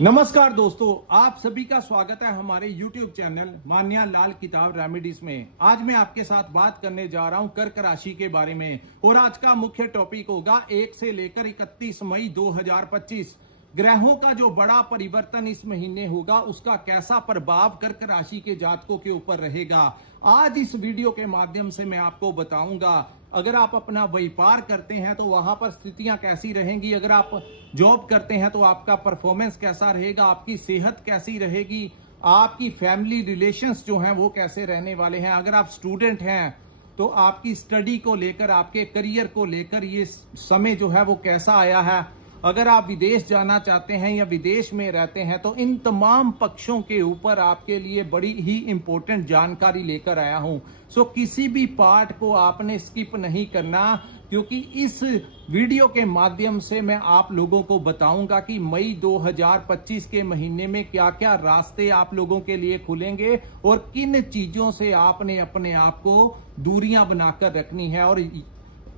नमस्कार दोस्तों, आप सभी का स्वागत है हमारे YouTube चैनल मान्या लाल किताब रेमेडीज में। आज मैं आपके साथ बात करने जा रहा हूं कर्क राशि के बारे में और आज का मुख्य टॉपिक होगा 1 से लेकर 31 मई 2025 ग्रहों का जो बड़ा परिवर्तन इस महीने होगा उसका कैसा प्रभाव कर्क राशि के जातकों के ऊपर रहेगा। आज इस वीडियो के माध्यम से मैं आपको बताऊंगा अगर आप अपना व्यापार करते हैं तो वहां पर स्थितियां कैसी रहेंगी, अगर आप जॉब करते हैं तो आपका परफॉर्मेंस कैसा रहेगा, आपकी सेहत कैसी रहेगी, आपकी फैमिली रिलेशंस जो हैं वो कैसे रहने वाले हैं, अगर आप स्टूडेंट हैं तो आपकी स्टडी को लेकर, आपके करियर को लेकर ये समय जो है वो कैसा आया है, अगर आप विदेश जाना चाहते हैं या विदेश में रहते हैं तो इन तमाम पक्षों के ऊपर आपके लिए बड़ी ही इंपॉर्टेंट जानकारी लेकर आया हूं। सो किसी भी पार्ट को आपने स्किप नहीं करना, क्योंकि इस वीडियो के माध्यम से मैं आप लोगों को बताऊंगा कि मई 2025 के महीने में क्या क्या रास्ते आप लोगों के लिए खुलेंगे और किन चीजों से आपने अपने आप को दूरियां बनाकर रखनी है। और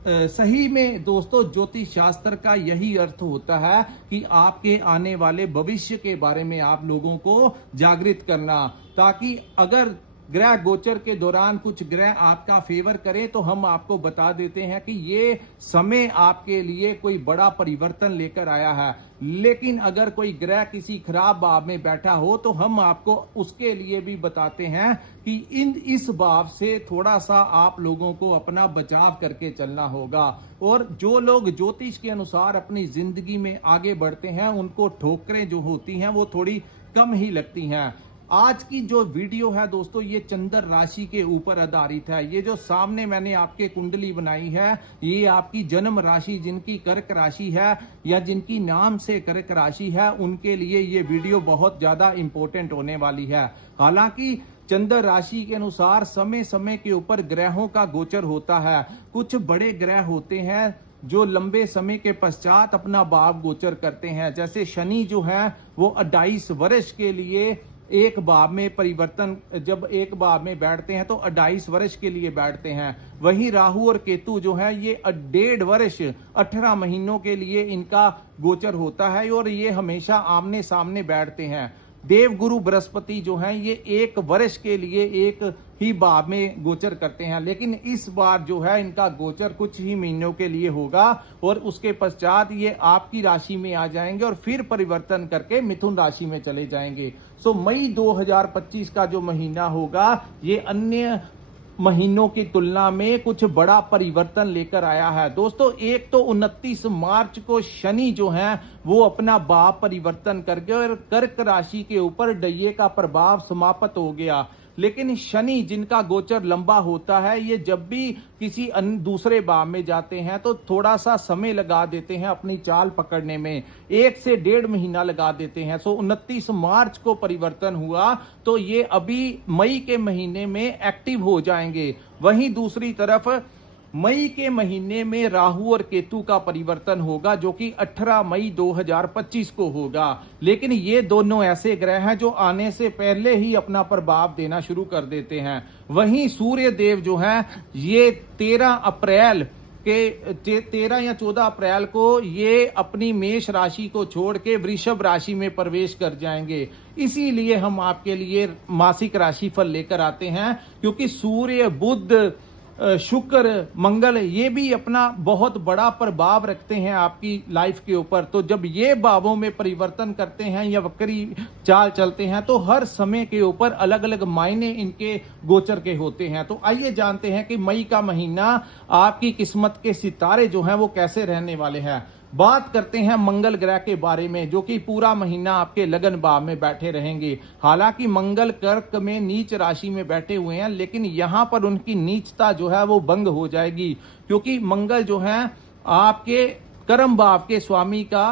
सही में दोस्तों, ज्योतिष शास्त्र का यही अर्थ होता है कि आपके आने वाले भविष्य के बारे में आप लोगों को जागृत करना, ताकि अगर ग्रह गोचर के दौरान कुछ ग्रह आपका फेवर करें तो हम आपको बता देते हैं कि ये समय आपके लिए कोई बड़ा परिवर्तन लेकर आया है। लेकिन अगर कोई ग्रह किसी खराब भाव में बैठा हो तो हम आपको उसके लिए भी बताते हैं कि इस भाव से थोड़ा सा आप लोगों को अपना बचाव करके चलना होगा। और जो लोग ज्योतिष के अनुसार अपनी जिंदगी में आगे बढ़ते हैं उनको ठोकरें जो होती हैं वो थोड़ी कम ही लगती हैं। आज की जो वीडियो है दोस्तों, ये चंद्र राशि के ऊपर आधारित है। ये जो सामने मैंने आपके कुंडली बनाई है ये आपकी जन्म राशि, जिनकी कर्क राशि है या जिनकी नाम से कर्क राशि है, उनके लिए ये वीडियो बहुत ज्यादा इंपॉर्टेंट होने वाली है। हालांकि चंद्र राशि के अनुसार समय समय के ऊपर ग्रहों का गोचर होता है। कुछ बड़े ग्रह होते हैं जो लंबे समय के पश्चात अपना भाव गोचर करते हैं। जैसे शनि जो है वो 28 वर्ष के लिए एक भाव में परिवर्तन, जब एक भाव में बैठते हैं तो 28 वर्ष के लिए बैठते हैं। वहीं राहु और केतु जो है ये 1.5 वर्ष 18 महीनों के लिए इनका गोचर होता है और ये हमेशा आमने सामने बैठते हैं। देवगुरु बृहस्पति जो है ये 1 वर्ष के लिए एक ही भाव में गोचर करते हैं, लेकिन इस बार जो है इनका गोचर कुछ ही महीनों के लिए होगा और उसके पश्चात ये आपकी राशि में आ जाएंगे और फिर परिवर्तन करके मिथुन राशि में चले जाएंगे। सो मई 2025 का जो महीना होगा ये अन्य महीनों की तुलना में कुछ बड़ा परिवर्तन लेकर आया है। दोस्तों, एक तो 29 मार्च को शनि जो है वो अपना भाव परिवर्तन करके और कर्क राशि के ऊपर डये का प्रभाव समाप्त हो गया। लेकिन शनि जिनका गोचर लंबा होता है ये जब भी किसी दूसरे भाव में जाते हैं तो थोड़ा सा समय लगा देते हैं अपनी चाल पकड़ने में, 1 से 1.5 महीना लगा देते हैं। सो 29 मार्च को परिवर्तन हुआ तो ये अभी मई के महीने में एक्टिव हो जाएंगे। वहीं दूसरी तरफ मई के महीने में राहु और केतु का परिवर्तन होगा जो कि 18 मई 2025 को होगा। लेकिन ये दोनों ऐसे ग्रह हैं जो आने से पहले ही अपना प्रभाव देना शुरू कर देते हैं। वहीं सूर्य देव जो है ये 13 या 14 अप्रैल को ये अपनी मेष राशि को छोड़ के वृषभ राशि में प्रवेश कर जाएंगे। इसीलिए हम आपके लिए मासिक राशिफल लेकर आते हैं, क्योंकि सूर्य, बुध, शुक्र, मंगल ये भी अपना बहुत बड़ा प्रभाव रखते हैं आपकी लाइफ के ऊपर। तो जब ये भावों में परिवर्तन करते हैं या वक्री चाल चलते हैं तो हर समय के ऊपर अलग अलग मायने इनके गोचर के होते हैं। तो आइए जानते हैं कि मई का महीना आपकी किस्मत के सितारे जो हैं वो कैसे रहने वाले हैं। बात करते हैं मंगल ग्रह के बारे में, जो कि पूरा महीना आपके लगन भाव में बैठे रहेंगे। हालांकि मंगल कर्क में नीच राशि में बैठे हुए हैं, लेकिन यहां पर उनकी नीचता जो है वो भंग हो जाएगी, क्योंकि मंगल जो है आपके कर्म भाव के स्वामी का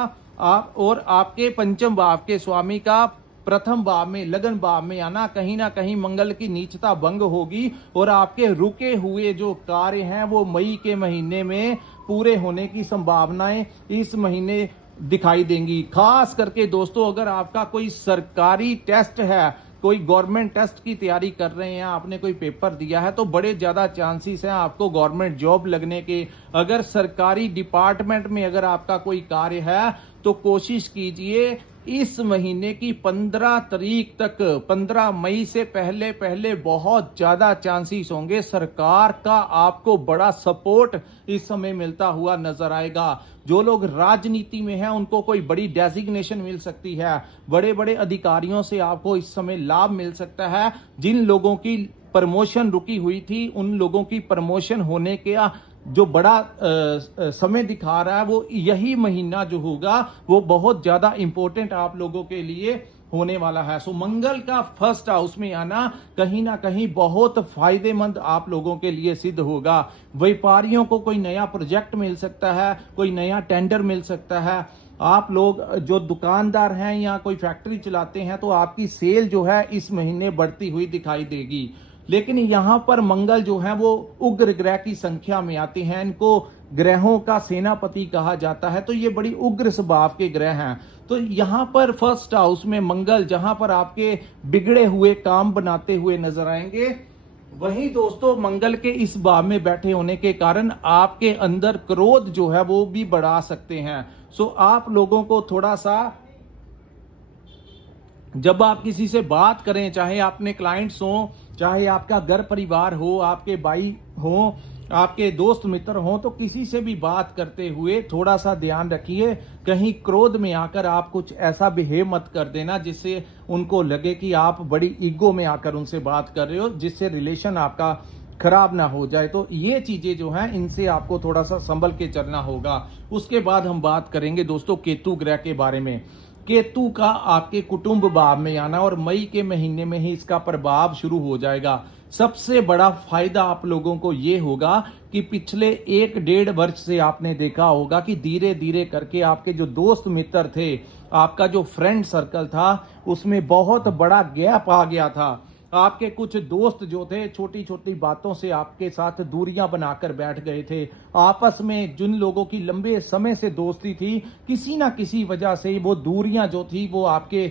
और आपके पंचम भाव के स्वामी का प्रथम भाव में, लगन भाव में आना, कहीं ना कहीं मंगल की नीचता भंग होगी और आपके रुके हुए जो कार्य हैं वो मई के महीने में पूरे होने की संभावनाएं इस महीने दिखाई देंगी। खास करके दोस्तों, अगर आपका कोई सरकारी टेस्ट है, कोई गवर्नमेंट टेस्ट की तैयारी कर रहे हैं, आपने कोई पेपर दिया है, तो बड़े ज्यादा चांसेस हैं आपको गवर्नमेंट जॉब लगने के। अगर सरकारी डिपार्टमेंट में अगर आपका कोई कार्य है तो कोशिश कीजिए इस महीने की 15 तारीख तक, 15 मई से पहले पहले बहुत ज्यादा चांसेस होंगे सरकार का आपको बड़ा सपोर्ट इस समय मिलता हुआ नजर आएगा। जो लोग राजनीति में हैं उनको कोई बड़ी डेजिग्नेशन मिल सकती है, बड़े बड़े अधिकारियों से आपको इस समय लाभ मिल सकता है। जिन लोगों की प्रमोशन रुकी हुई थी उन लोगों की प्रमोशन होने के जो बड़ा समय दिखा रहा है, वो यही महीना जो होगा वो बहुत ज्यादा इंपॉर्टेंट आप लोगों के लिए होने वाला है। सो मंगल का फर्स्ट हाउस में आना कहीं ना कहीं बहुत फायदेमंद आप लोगों के लिए सिद्ध होगा। व्यापारियों को कोई नया प्रोजेक्ट मिल सकता है, कोई नया टेंडर मिल सकता है। आप लोग जो दुकानदार हैं या कोई फैक्ट्री चलाते हैं तो आपकी सेल जो है इस महीने बढ़ती हुई दिखाई देगी। लेकिन यहां पर मंगल जो है वो उग्र ग्रह की संख्या में आते हैं, इनको ग्रहों का सेनापति कहा जाता है, तो ये बड़ी उग्र स्वभाव के ग्रह हैं। तो यहां पर फर्स्ट हाउस में मंगल जहां पर आपके बिगड़े हुए काम बनाते हुए नजर आएंगे, वहीं दोस्तों मंगल के इस भाव में बैठे होने के कारण आपके अंदर क्रोध जो है वो भी बढ़ा सकते हैं। सो आप लोगों को थोड़ा सा, जब आप किसी से बात करें, चाहे अपने क्लाइंट्स हो, चाहे आपका घर परिवार हो, आपके भाई हो, आपके दोस्त मित्र हो, तो किसी से भी बात करते हुए थोड़ा सा ध्यान रखिए, कहीं क्रोध में आकर आप कुछ ऐसा बिहेव मत कर देना जिससे उनको लगे कि आप बड़ी ईगो में आकर उनसे बात कर रहे हो, जिससे रिलेशन आपका खराब ना हो जाए। तो ये चीजें जो हैं इनसे आपको थोड़ा सा संभल के चलना होगा। उसके बाद हम बात करेंगे दोस्तों केतु ग्रह के बारे में। केतु का आपके कुटुंब भाव में आना और मई के महीने में ही इसका प्रभाव शुरू हो जाएगा। सबसे बड़ा फायदा आप लोगों को ये होगा कि पिछले 1-1.5 वर्ष से आपने देखा होगा कि धीरे धीरे करके आपके जो दोस्त मित्र थे, आपका जो फ्रेंड सर्कल था, उसमें बहुत बड़ा गैप आ गया था। आपके कुछ दोस्त जो थे छोटी छोटी बातों से आपके साथ दूरियां बनाकर बैठ गए थे। आपस में जिन लोगों की लंबे समय से दोस्ती थी, किसी ना किसी वजह से वो दूरियां जो थी वो आपके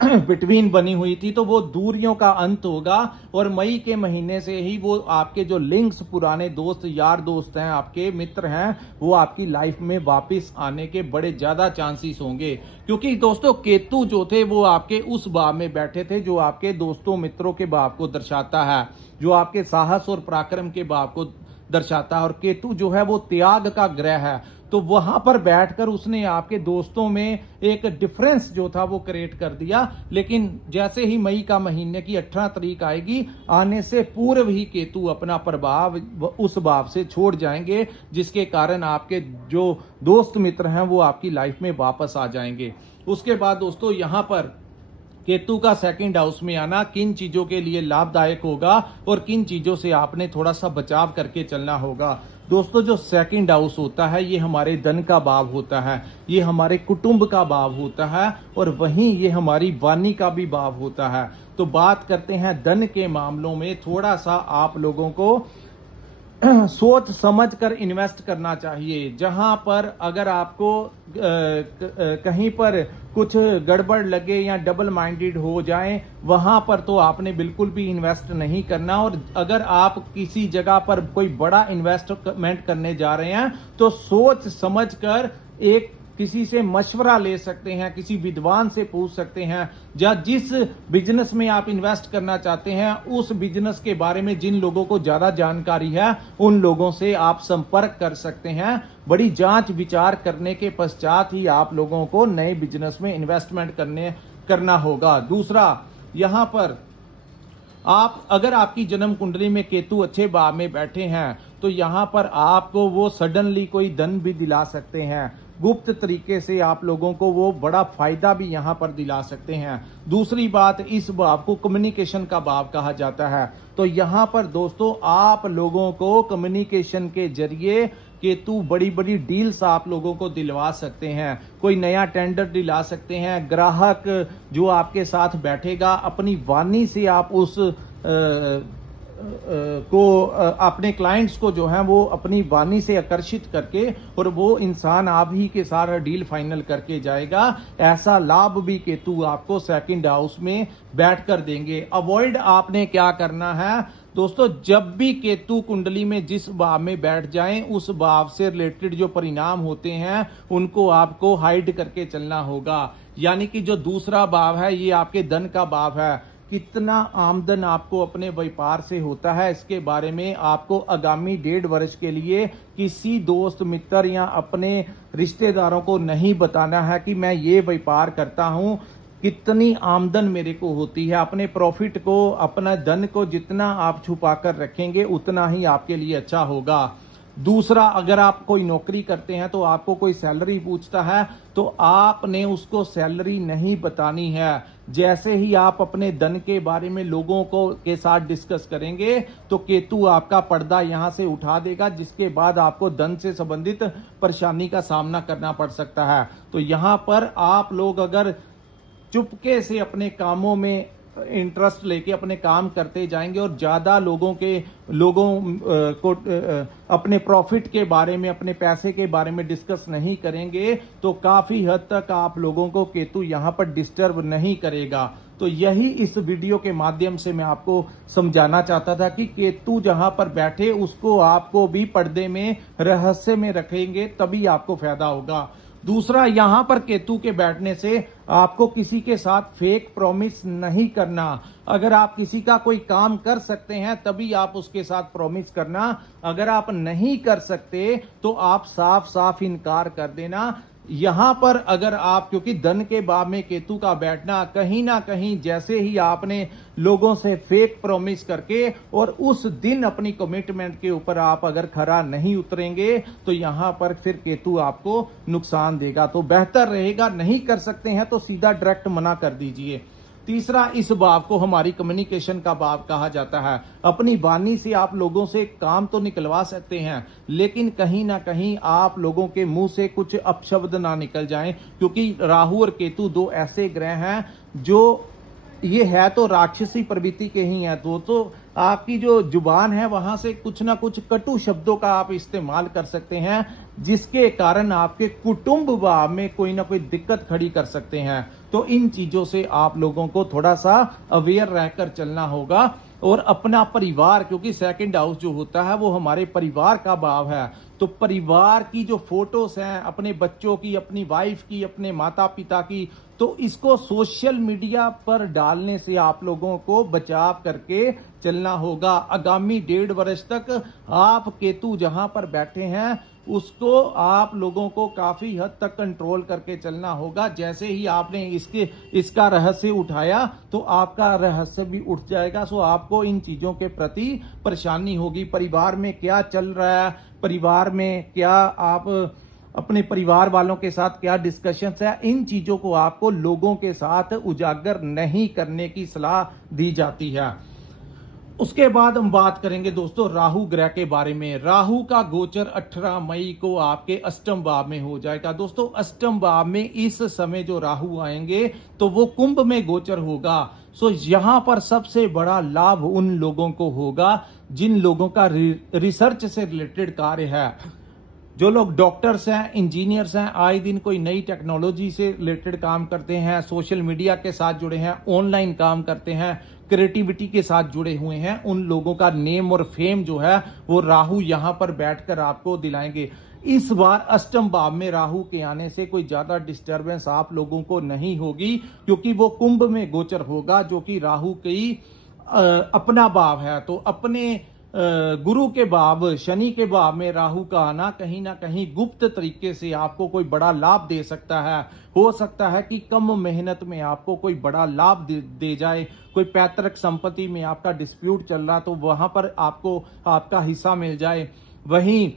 बिटवीन बनी हुई थी, तो वो दूरियों का अंत होगा और मई के महीने से ही वो आपके जो लिंक्स, पुराने दोस्त, यार दोस्त हैं, आपके मित्र हैं, वो आपकी लाइफ में वापस आने के बड़े ज्यादा चांसेस होंगे। क्योंकि दोस्तों केतु जो थे वो आपके उस भाव में बैठे थे जो आपके दोस्तों मित्रों के भाव को दर्शाता है, जो आपके साहस और पराक्रम के भाव को दर्शाता है। और केतु जो है वो त्याग का ग्रह है, तो वहां पर बैठकर उसने आपके दोस्तों में एक डिफरेंस जो था वो क्रिएट कर दिया। लेकिन जैसे ही मई का महीने की 18 तारीख आएगी, आने से पूर्व ही केतु अपना प्रभाव उस भाव से छोड़ जाएंगे, जिसके कारण आपके जो दोस्त मित्र हैं वो आपकी लाइफ में वापस आ जाएंगे। उसके बाद दोस्तों यहां पर केतु का सेकंड हाउस में आना किन चीजों के लिए लाभदायक होगा और किन चीजों से आपने थोड़ा सा बचाव करके चलना होगा। दोस्तों जो सेकंड हाउस होता है ये हमारे धन का भाव होता है, ये हमारे कुटुंब का भाव होता है और वहीं ये हमारी वाणी का भी भाव होता है। तो बात करते हैं धन के मामलों में, थोड़ा सा आप लोगों को सोच समझ कर इन्वेस्ट करना चाहिए। जहां पर अगर आपको कहीं पर कुछ गड़बड़ लगे या डबल माइंडेड हो जाए, वहां पर तो आपने बिल्कुल भी इन्वेस्ट नहीं करना। और अगर आप किसी जगह पर कोई बड़ा इन्वेस्टमेंट करने जा रहे हैं तो सोच समझ कर एक किसी से मशवरा ले सकते हैं, किसी विद्वान से पूछ सकते हैं, या जिस बिजनेस में आप इन्वेस्ट करना चाहते हैं उस बिजनेस के बारे में जिन लोगों को ज्यादा जानकारी है उन लोगों से आप संपर्क कर सकते हैं। बड़ी जांच विचार करने के पश्चात ही आप लोगों को नए बिजनेस में इन्वेस्टमेंट करना होगा। दूसरा, यहां पर अगर आपकी जन्म कुंडली में केतु अच्छे भाव में बैठे हैं तो यहां पर आपको वो सडनली कोई धन भी दिला सकते हैं, गुप्त तरीके से आप लोगों को वो बड़ा फायदा भी यहां पर दिला सकते हैं। दूसरी बात, इस भाव को कम्युनिकेशन का भाव कहा जाता है, तो यहां पर दोस्तों आप लोगों को कम्युनिकेशन के जरिए केतु बड़ी बड़ी डील्स आप लोगों को दिलवा सकते हैं, कोई नया टेंडर दिला सकते हैं। ग्राहक जो आपके साथ बैठेगा, अपनी वाणी से आप उस अपने क्लाइंट्स को जो है वो अपनी वाणी से आकर्षित करके और वो इंसान आप ही के साथ डील फाइनल करके जाएगा। ऐसा लाभ भी केतु आपको सेकंड हाउस में बैठकर देंगे। अवॉइड आपने क्या करना है, दोस्तों जब भी केतु कुंडली में जिस भाव में बैठ जाएं, उस भाव से रिलेटेड जो परिणाम होते हैं उनको आपको हाइड करके चलना होगा। यानी कि जो दूसरा भाव है ये आपके धन का भाव है। कितना आमदन आपको अपने व्यापार से होता है इसके बारे में आपको आगामी 1.5 वर्ष के लिए किसी दोस्त मित्र या अपने रिश्तेदारों को नहीं बताना है कि मैं ये व्यापार करता हूं, कितनी आमदन मेरे को होती है। अपने प्रॉफिट को, अपना धन को जितना आप छुपा कर रखेंगे उतना ही आपके लिए अच्छा होगा। दूसरा, अगर आप कोई नौकरी करते हैं तो आपको कोई सैलरी पूछता है तो आपने उसको सैलरी नहीं बतानी है। जैसे ही आप अपने धन के बारे में लोगों को के साथ डिस्कस करेंगे तो केतु आपका पर्दा यहां से उठा देगा, जिसके बाद आपको धन से संबंधित परेशानी का सामना करना पड़ सकता है। तो यहां पर आप लोग अगर चुपके से अपने कामों में इंटरेस्ट लेके अपने काम करते जाएंगे और ज्यादा लोगों को अपने प्रॉफिट के बारे में, अपने पैसे के बारे में डिस्कस नहीं करेंगे तो काफी हद तक आप लोगों को केतु यहां पर डिस्टर्ब नहीं करेगा। तो यही इस वीडियो के माध्यम से मैं आपको समझाना चाहता था कि केतु जहां पर बैठे उसको आपको भी पर्दे में, रहस्य में रखेंगे तभी आपको फायदा होगा। दूसरा, यहां पर केतु के बैठने से आपको किसी के साथ फेक प्रॉमिस नहीं करना। अगर आप किसी का कोई काम कर सकते हैं तभी आप उसके साथ प्रॉमिस करना। अगर आप नहीं कर सकते तो आप साफ साफ इनकार कर देना। यहां पर अगर आप, क्योंकि धन के भाव में केतु का बैठना कहीं ना कहीं, जैसे ही आपने लोगों से फेक प्रॉमिस करके और उस दिन अपनी कमिटमेंट के ऊपर आप अगर खरा नहीं उतरेंगे तो यहां पर फिर केतु आपको नुकसान देगा। तो बेहतर रहेगा, नहीं कर सकते हैं तो सीधा डायरेक्ट मना कर दीजिए। तीसरा, इस भाव को हमारी कम्युनिकेशन का भाव कहा जाता है। अपनी वाणी से आप लोगों से काम तो निकलवा सकते हैं, लेकिन कहीं ना कहीं आप लोगों के मुंह से कुछ अपशब्द ना निकल जाएं, क्योंकि राहु और केतु दो ऐसे ग्रह हैं जो ये है तो राक्षसी प्रवृत्ति के ही हैं। तो आपकी जो जुबान है वहां से कुछ ना कुछ कटु शब्दों का आप इस्तेमाल कर सकते हैं, जिसके कारण आपके कुटुंब भाव में कोई ना कोई दिक्कत खड़ी कर सकते हैं। तो इन चीजों से आप लोगों को थोड़ा सा अवेयर रहकर चलना होगा। और अपना परिवार, क्योंकि सेकंड हाउस जो होता है वो हमारे परिवार का भाव है, तो परिवार की जो फोटोज हैं, अपने बच्चों की, अपनी वाइफ की, अपने माता पिता की, तो इसको सोशल मीडिया पर डालने से आप लोगों को बचाव करके चलना होगा। आगामी 1.5 वर्ष तक आप केतु जहां पर बैठे हैं उसको आप लोगों को काफी हद तक कंट्रोल करके चलना होगा। जैसे ही आपने इसका रहस्य उठाया तो आपका रहस्य भी उठ जाएगा। सो आपको इन चीजों के प्रति परेशानी होगी। परिवार में क्या चल रहा है, परिवार में क्या आप अपने परिवार वालों के साथ क्या डिस्कशंस है, इन चीजों को आपको लोगों के साथ उजागर नहीं करने की सलाह दी जाती है। उसके बाद हम बात करेंगे दोस्तों राहु ग्रह के बारे में। राहु का गोचर 18 मई को आपके अष्टम भाव में हो जाएगा। दोस्तों अष्टम भाव में इस समय जो राहु आएंगे तो वो कुंभ में गोचर होगा। सो यहां पर सबसे बड़ा लाभ उन लोगों को होगा जिन लोगों का रिसर्च से रिलेटेड कार्य है। जो लोग डॉक्टर्स हैं, इंजीनियर्स हैं, आए दिन कोई नई टेक्नोलॉजी से रिलेटेड काम करते हैं, सोशल मीडिया के साथ जुड़े हैं, ऑनलाइन काम करते हैं, क्रिएटिविटी के साथ जुड़े हुए हैं, उन लोगों का नेम और फेम जो है वो राहु यहां पर बैठकर आपको दिलाएंगे। इस बार अष्टम भाव में राहु के आने से कोई ज्यादा डिस्टर्बेंस आप लोगों को नहीं होगी, क्योंकि वो कुंभ में गोचर होगा जो कि राहु की अपना भाव है। तो अपने गुरु के भाव, शनि के भाव में राहु का आना कहीं ना कहीं गुप्त तरीके से आपको कोई बड़ा लाभ दे सकता है। हो सकता है कि कम मेहनत में आपको कोई बड़ा लाभ दे जाए। कोई पैतृक संपत्ति में आपका डिस्प्यूट चल रहा तो वहां पर आपको आपका हिस्सा मिल जाए। वहीं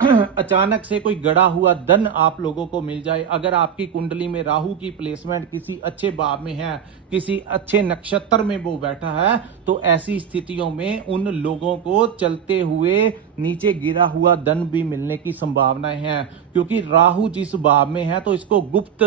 अचानक से कोई गड़ा हुआ धन आप लोगों को मिल जाए। अगर आपकी कुंडली में राहु की प्लेसमेंट किसी अच्छे भाव में है, किसी अच्छे नक्षत्र में वो बैठा है, तो ऐसी स्थितियों में उन लोगों को चलते हुए नीचे गिरा हुआ धन भी मिलने की संभावनाएं हैं। क्योंकि राहु जिस भाव में है तो इसको गुप्त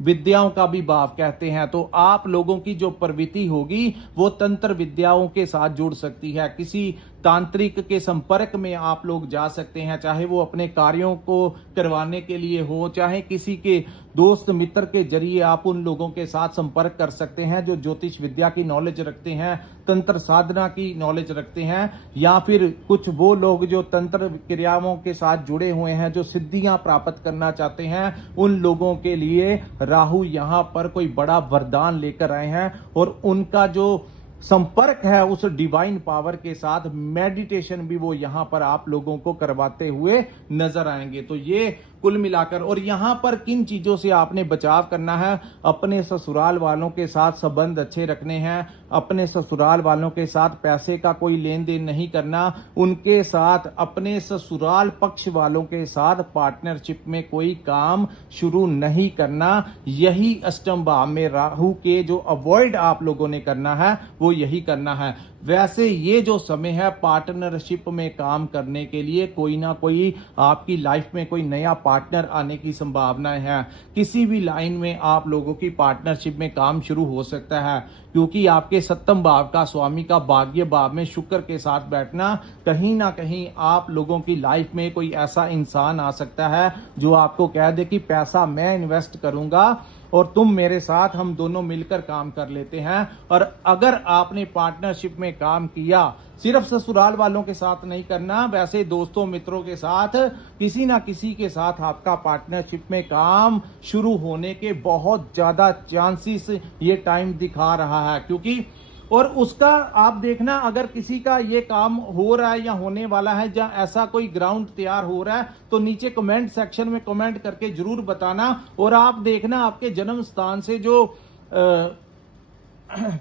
विद्याओं का भी भाव कहते हैं। तो आप लोगों की जो प्रवृत्ति होगी वो तंत्र विद्याओं के साथ जुड़ सकती है। किसी तांत्रिक के संपर्क में आप लोग जा सकते हैं, चाहे वो अपने कार्यों को करवाने के लिए हो, चाहे किसी के दोस्त मित्र के जरिए आप उन लोगों के साथ संपर्क कर सकते हैं जो ज्योतिष विद्या की नॉलेज रखते हैं, तंत्र साधना की नॉलेज रखते हैं, या फिर कुछ वो लोग जो तंत्र क्रियाओं के साथ जुड़े हुए हैं, जो सिद्धियां प्राप्त करना चाहते हैं, उन लोगों के लिए राहु यहां पर कोई बड़ा वरदान लेकर आए हैं। और उनका जो संपर्क है उस डिवाइन पावर के साथ, मेडिटेशन भी वो यहां पर आप लोगों को करवाते हुए नजर आएंगे। तो ये कुल मिलाकर, और यहां पर किन चीजों से आपने बचाव करना है, अपने ससुराल वालों के साथ संबंध अच्छे रखने हैं, अपने ससुराल वालों के साथ पैसे का कोई लेन देन नहीं करना, उनके साथ अपने ससुराल पक्ष वालों के साथ पार्टनरशिप में कोई काम शुरू नहीं करना। यही अष्टम भाव में राहु के जो अवॉइड आप लोगों ने करना है वो यही करना है। वैसे ये जो समय है पार्टनरशिप में काम करने के लिए, कोई ना कोई आपकी लाइफ में कोई नया पार्टनर आने की संभावनाएं हैं। किसी भी लाइन में आप लोगों की पार्टनरशिप में काम शुरू हो सकता है, क्योंकि आपके सप्तम भाव का स्वामी का भाग्य भाव में शुक्र के साथ बैठना, कहीं ना कहीं आप लोगों की लाइफ में कोई ऐसा इंसान आ सकता है जो आपको कह दे कि पैसा मैं इन्वेस्ट करूंगा और तुम मेरे साथ, हम दोनों मिलकर काम कर लेते हैं। और अगर आपने पार्टनरशिप में काम किया, सिर्फ ससुराल वालों के साथ नहीं करना, वैसे दोस्तों मित्रों के साथ, किसी ना किसी के साथ आपका पार्टनरशिप में काम शुरू होने के बहुत ज्यादा चांसेस ये टाइम दिखा रहा है। क्योंकि और उसका आप देखना, अगर किसी का ये काम हो रहा है या होने वाला है, जहां ऐसा कोई ग्राउंड तैयार हो रहा है, तो नीचे कमेंट सेक्शन में कमेंट करके जरूर बताना। और आप देखना आपके जन्म स्थान से जो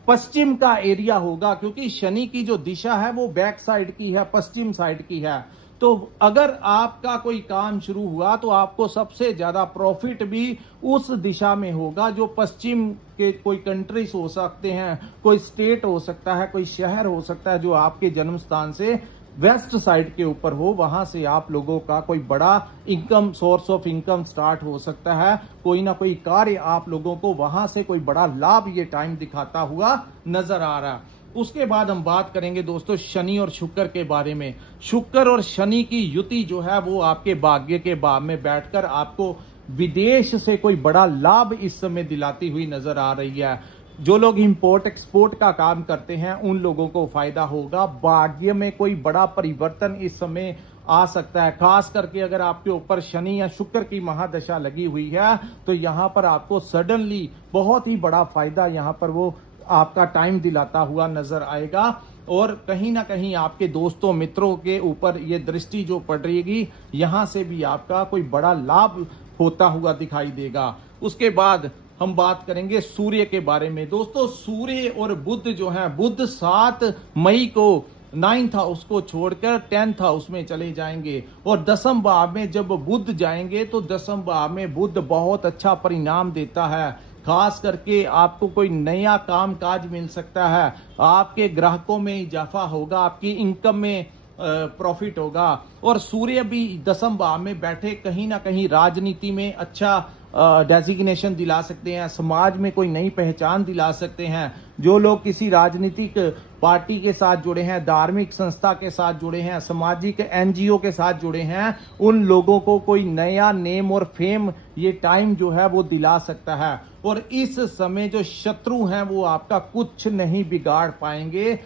पश्चिम का एरिया होगा, क्योंकि शनि की जो दिशा है वो बैक साइड की है, पश्चिम साइड की है। तो अगर आपका कोई काम शुरू हुआ तो आपको सबसे ज्यादा प्रॉफिट भी उस दिशा में होगा जो पश्चिम के, कोई कंट्रीज हो सकते हैं, कोई स्टेट हो सकता है, कोई शहर हो सकता है जो आपके जन्म स्थान से वेस्ट साइड के ऊपर हो। वहां से आप लोगों का कोई बड़ा income, source of income start हो सकता है। कोई ना कोई कार्य आप लोगों को वहां से कोई बड़ा लाभ ये टाइम दिखाता हुआ नजर आ रहा है। उसके बाद हम बात करेंगे दोस्तों शनि और शुक्र के बारे में। शुक्र और शनि की युति जो है वो आपके भाग्य के भाव में बैठकर आपको विदेश से कोई बड़ा लाभ इस समय दिलाती हुई नजर आ रही है। जो लोग इंपोर्ट एक्सपोर्ट का काम करते हैं उन लोगों को फायदा होगा। भाग्य में कोई बड़ा परिवर्तन इस समय आ सकता है, खास करके अगर आपके ऊपर शनि या शुक्र की महादशा लगी हुई है तो यहां पर आपको सडनली बहुत ही बड़ा फायदा यहां पर वो आपका टाइम दिलाता हुआ नजर आएगा। और कहीं ना कहीं आपके दोस्तों मित्रों के ऊपर ये दृष्टि जो पड़ रही, यहां से भी आपका कोई बड़ा लाभ होता हुआ दिखाई देगा। उसके बाद हम बात करेंगे सूर्य के बारे में। दोस्तों सूर्य और बुध जो है, बुध 7 मई को 9th हाउस को छोड़कर 10th हाउस में चले जाएंगे। और दसम भाव में जब बुध जाएंगे तो दसम भाव में बुध बहुत अच्छा परिणाम देता है। खास करके आपको कोई नया काम काज मिल सकता है, आपके ग्राहकों में इजाफा होगा, आपकी इनकम में प्रॉफिट होगा। और सूर्य भी दसम भाव में बैठे कहीं ना कहीं राजनीति में अच्छा डेजिग्नेशन दिला सकते हैं, समाज में कोई नई पहचान दिला सकते हैं। जो लोग किसी राजनीतिक पार्टी के साथ जुड़े हैं, धार्मिक संस्था के साथ जुड़े हैं, सामाजिक एनजीओ के साथ जुड़े हैं, उन लोगों को कोई नया नेम और फेम ये टाइम जो है वो दिला सकता है। और इस समय जो शत्रु हैं वो आपका कुछ नहीं बिगाड़ पाएंगे।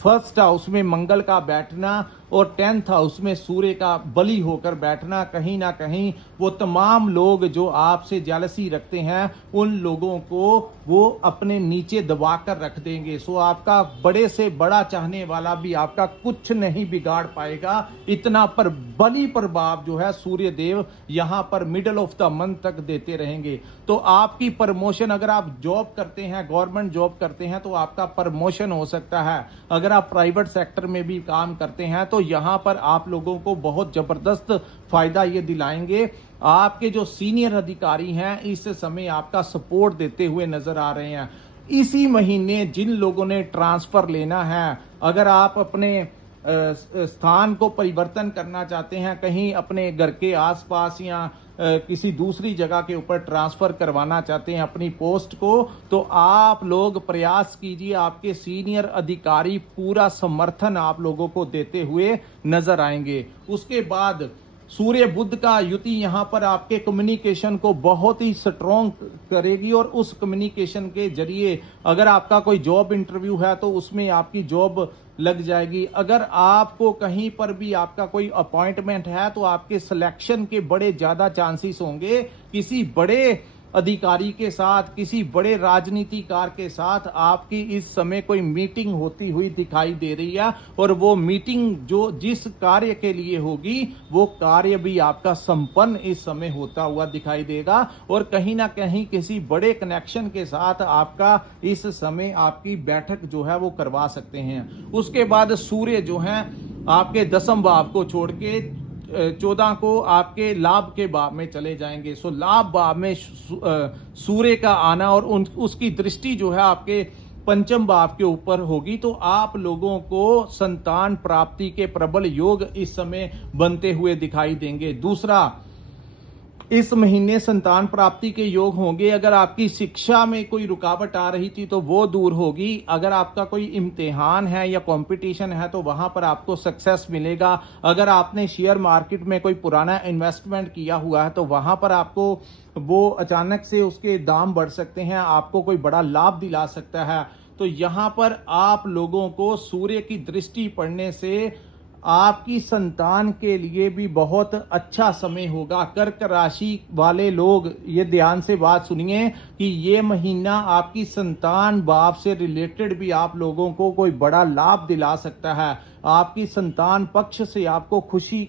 फर्स्ट हाउस में मंगल का बैठना और 10th हाउस में सूर्य का बली होकर बैठना, कहीं ना कहीं वो तमाम लोग जो आपसे जेलसी रखते हैं उन लोगों को वो अपने नीचे दबाकर रख देंगे। सो आपका बड़े से बड़ा चाहने वाला भी आपका कुछ नहीं बिगाड़ पाएगा। इतना पर बली प्रभाव जो है सूर्य देव यहां पर मिडल ऑफ द मंथ तक देते रहेंगे। तो आपकी प्रमोशन, अगर आप जॉब करते हैं, गवर्नमेंट जॉब करते हैं तो आपका प्रमोशन हो सकता है। अगर आप प्राइवेट सेक्टर में भी काम करते हैं तो यहां पर आप लोगों को बहुत जबरदस्त फायदा ये दिलाएंगे। आपके जो सीनियर अधिकारी हैं इस समय आपका सपोर्ट देते हुए नजर आ रहे हैं। इसी महीने जिन लोगों ने ट्रांसफर लेना है, अगर आप अपने स्थान को परिवर्तन करना चाहते हैं, कहीं अपने घर के आसपास या किसी दूसरी जगह के ऊपर ट्रांसफर करवाना चाहते हैं अपनी पोस्ट को, तो आप लोग प्रयास कीजिए। आपके सीनियर अधिकारी पूरा समर्थन आप लोगों को देते हुए नजर आएंगे। उसके बाद सूर्य बुध का युति यहां पर आपके कम्युनिकेशन को बहुत ही स्ट्रॉन्ग करेगी और उस कम्युनिकेशन के जरिए अगर आपका कोई जॉब इंटरव्यू है तो उसमें आपकी जॉब लग जाएगी। अगर आपको कहीं पर भी आपका कोई अपॉइंटमेंट है तो आपके सिलेक्शन के बड़े ज्यादा चांसेस होंगे। किसी बड़े अधिकारी के साथ, किसी बड़े राजनीतिकार के साथ आपकी इस समय कोई मीटिंग होती हुई दिखाई दे रही है और वो मीटिंग जो जिस कार्य के लिए होगी वो कार्य भी आपका संपन्न इस समय होता हुआ दिखाई देगा और कहीं ना कहीं किसी बड़े कनेक्शन के साथ आपका इस समय आपकी बैठक जो है वो करवा सकते हैं। उसके बाद सूर्य जो है आपके 10वें भाव को छोड़ के 14 को आपके लाभ के भाव में चले जाएंगे। सो लाभ भाव में सूर्य का आना और उसकी दृष्टि जो है आपके 5वें भाव के ऊपर होगी, तो आप लोगों को संतान प्राप्ति के प्रबल योग इस समय बनते हुए दिखाई देंगे। दूसरा, इस महीने संतान प्राप्ति के योग होंगे। अगर आपकी शिक्षा में कोई रुकावट आ रही थी तो वो दूर होगी। अगर आपका कोई इम्तिहान है या कंपटीशन है तो वहां पर आपको सक्सेस मिलेगा। अगर आपने शेयर मार्केट में कोई पुराना इन्वेस्टमेंट किया हुआ है तो वहां पर आपको वो अचानक से उसके दाम बढ़ सकते हैं, आपको कोई बड़ा लाभ दिला सकता है। तो यहां पर आप लोगों को सूर्य की दृष्टि पड़ने से आपकी संतान के लिए भी बहुत अच्छा समय होगा। कर्क राशि वाले लोग ये ध्यान से बात सुनिए कि ये महीना आपकी संतान भाव से रिलेटेड भी आप लोगों को कोई बड़ा लाभ दिला सकता है। आपकी संतान पक्ष से आपको खुशी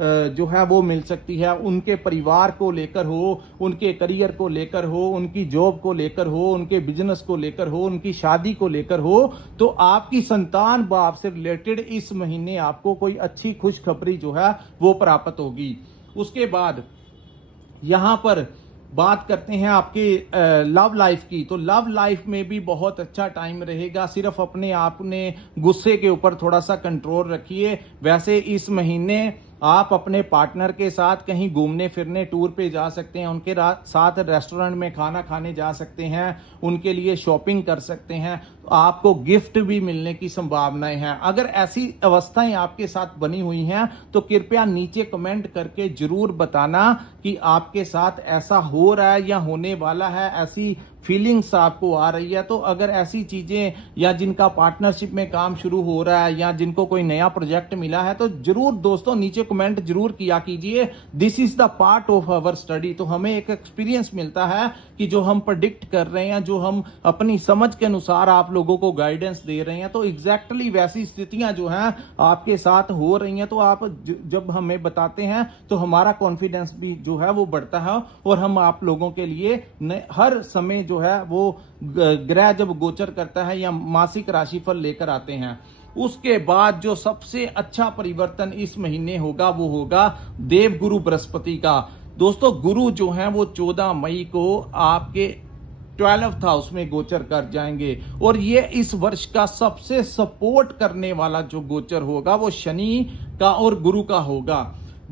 जो है वो मिल सकती है। उनके परिवार को लेकर हो, उनके करियर को लेकर हो, उनकी जॉब को लेकर हो, उनके बिजनेस को लेकर हो, उनकी शादी को लेकर हो, तो आपकी संतान भाव से रिलेटेड इस महीने आपको कोई अच्छी खुशखबरी जो है वो प्राप्त होगी। उसके बाद यहां पर बात करते हैं आपके लव लाइफ की, तो लव लाइफ में भी बहुत अच्छा टाइम रहेगा। सिर्फ अपने आप ने गुस्से के ऊपर थोड़ा सा कंट्रोल रखिए। वैसे इस महीने आप अपने पार्टनर के साथ कहीं घूमने फिरने टूर पे जा सकते हैं, उनके साथ रेस्टोरेंट में खाना खाने जा सकते हैं, उनके लिए शॉपिंग कर सकते हैं। आपको गिफ्ट भी मिलने की संभावनाएं हैं। अगर ऐसी अवस्थाएं आपके साथ बनी हुई हैं तो कृपया नीचे कमेंट करके जरूर बताना कि आपके साथ ऐसा हो रहा है या होने वाला है, ऐसी फीलिंग्स आपको आ रही है। तो अगर ऐसी चीजें या जिनका पार्टनरशिप में काम शुरू हो रहा है या जिनको कोई नया प्रोजेक्ट मिला है तो जरूर दोस्तों नीचे कमेंट जरूर किया कीजिए। This is the part of our study. तो हमें एक एक्सपीरियंस मिलता है कि जो हम प्रेडिक्ट कर रहे हैं, जो हम अपनी समझ के अनुसार आप लोगों को गाइडेंस दे रहे हैं, तो एग्जैक्टली वैसी स्थितियां जो हैं आपके साथ हो रही हैं। तो आप जब हमें बताते हैं तो हमारा कॉन्फिडेंस भी जो है वो बढ़ता है और हम आप लोगों के लिए हर समय जो है वो ग्रह जब गोचर करता है या मासिक राशिफल लेकर आते हैं। उसके बाद जो सबसे अच्छा परिवर्तन इस महीने होगा वो होगा देवगुरु बृहस्पति का। दोस्तों गुरु जो है वो 14 मई को आपके 12th हाउस में गोचर कर जाएंगे और ये इस वर्ष का सबसे सपोर्ट करने वाला जो गोचर होगा वो शनि का और गुरु का होगा।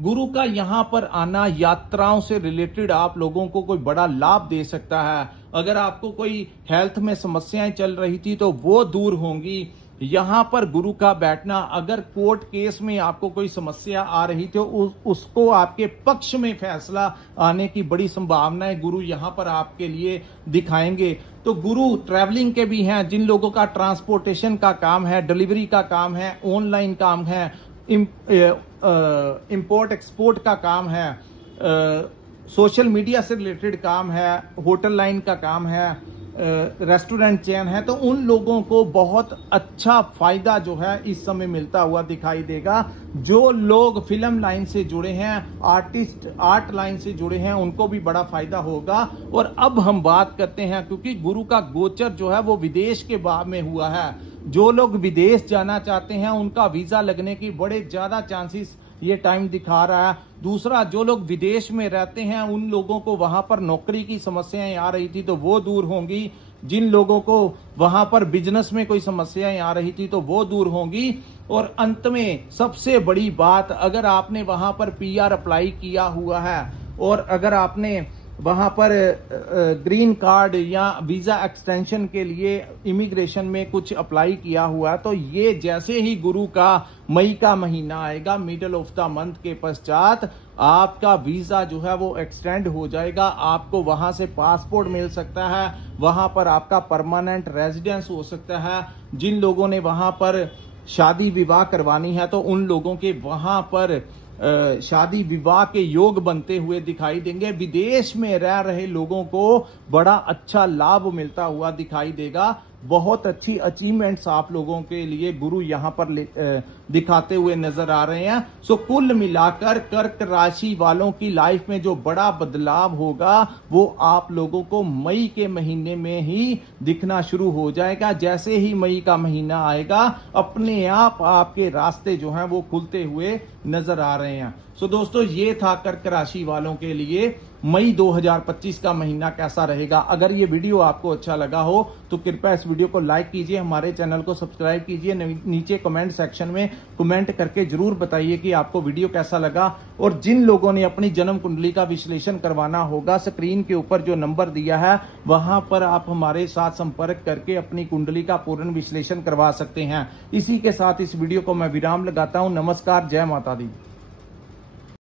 गुरु का यहां पर आना यात्राओं से रिलेटेड आप लोगों को कोई बड़ा लाभ दे सकता है। अगर आपको कोई हेल्थ में समस्याएं चल रही थी तो वो दूर होंगी। यहां पर गुरु का बैठना, अगर कोर्ट केस में आपको कोई समस्या आ रही थी उसको आपके पक्ष में फैसला आने की बड़ी संभावनाएं गुरु यहां पर आपके लिए दिखाएंगे। तो गुरु ट्रैवलिंग के भी हैं, जिन लोगों का ट्रांसपोर्टेशन का काम है, डिलीवरी का काम है, ऑनलाइन काम है, इंपोर्ट एक्सपोर्ट का काम है, सोशल मीडिया से रिलेटेड काम है, होटल लाइन का काम है, रेस्टोरेंट चेन है, तो उन लोगों को बहुत अच्छा फायदा जो है इस समय मिलता हुआ दिखाई देगा। जो लोग फिल्म लाइन से जुड़े हैं, आर्टिस्ट आर्ट लाइन से जुड़े हैं, उनको भी बड़ा फायदा होगा। और अब हम बात करते हैं, क्योंकि गुरु का गोचर जो है वो विदेश के भाव में हुआ है, जो लोग विदेश जाना चाहते हैं उनका वीजा लगने की बड़े ज्यादा चांसेस ये टाइम दिखा रहा है। दूसरा, जो लोग विदेश में रहते हैं उन लोगों को वहां पर नौकरी की समस्याएं आ रही थी तो वो दूर होंगी। जिन लोगों को वहां पर बिजनेस में कोई समस्याएं आ रही थी तो वो दूर होंगी। और अंत में सबसे बड़ी बात, अगर आपने वहां पर पीआर अप्लाई किया हुआ है और अगर आपने वहां पर ग्रीन कार्ड या वीजा एक्सटेंशन के लिए इमिग्रेशन में कुछ अप्लाई किया हुआ है, तो ये जैसे ही गुरु का मई का महीना आएगा, मिडल ऑफ द मंथ के पश्चात आपका वीजा जो है वो एक्सटेंड हो जाएगा। आपको वहां से पासपोर्ट मिल सकता है, वहां पर आपका परमानेंट रेजिडेंस हो सकता है। जिन लोगों ने वहां पर शादी विवाह करवानी है तो उन लोगों के वहां पर शादी विवाह के योग बनते हुए दिखाई देंगे। विदेश में रह रहे लोगों को बड़ा अच्छा लाभ मिलता हुआ दिखाई देगा। बहुत अच्छी अचीवमेंट्स आप लोगों के लिए गुरु यहां पर दिखाते हुए नजर आ रहे हैं। सो कुल मिलाकर कर्क राशि वालों की लाइफ में जो बड़ा बदलाव होगा वो आप लोगों को मई के महीने में ही दिखना शुरू हो जाएगा। जैसे ही मई का महीना आएगा, अपने आप आपके रास्ते जो हैं वो खुलते हुए नजर आ रहे हैं। सो दोस्तों, ये था कर्क राशि वालों के लिए मई 2025 का महीना कैसा रहेगा। अगर ये वीडियो आपको अच्छा लगा हो तो कृपया इस वीडियो को लाइक कीजिए, हमारे चैनल को सब्सक्राइब कीजिए। नीचे कमेंट सेक्शन में कमेंट करके जरूर बताइए कि आपको वीडियो कैसा लगा। और जिन लोगों ने अपनी जन्म कुंडली का विश्लेषण करवाना होगा, स्क्रीन के ऊपर जो नंबर दिया है वहां पर आप हमारे साथ संपर्क करके अपनी कुंडली का पूर्ण विश्लेषण करवा सकते हैं। इसी के साथ इस वीडियो को मैं विराम लगाता हूं। नमस्कार, जय माता दी।